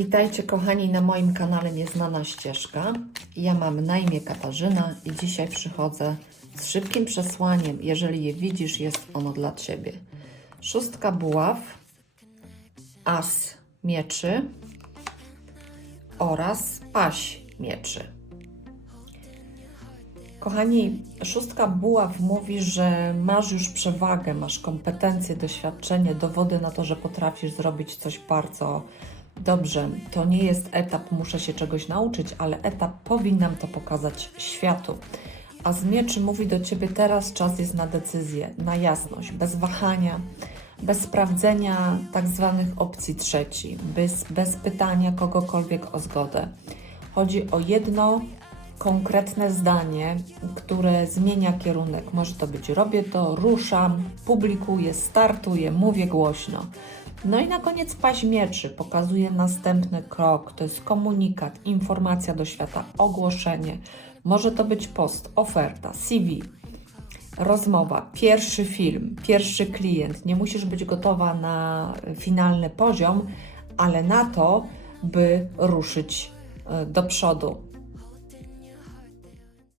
Witajcie kochani na moim kanale Nieznana Ścieżka. Ja mam na imię Katarzyna i dzisiaj przychodzę z szybkim przesłaniem. Jeżeli je widzisz, jest ono dla Ciebie. Szóstka buław, as mieczy oraz paś mieczy. Kochani, szóstka buław mówi, że masz już przewagę, masz kompetencje, doświadczenie, dowody na to, że potrafisz zrobić coś bardzo dobrze. To nie jest etap, muszę się czegoś nauczyć, ale etap powinnam to pokazać światu. A z mieczy mówi do ciebie teraz czas jest na decyzję, na jasność, bez wahania, bez sprawdzenia tak zwanych opcji trzeci, bez, bez pytania kogokolwiek o zgodę. Chodzi o jedno konkretne zdanie, które zmienia kierunek. Może to być robię to, ruszam, publikuję, startuję, mówię głośno. No i na koniec paź mieczy pokazuje następny krok. To jest komunikat, informacja do świata, ogłoszenie. Może to być post, oferta, CV, rozmowa, pierwszy film, pierwszy klient. Nie musisz być gotowa na finalny poziom, ale na to, by ruszyć e, do przodu.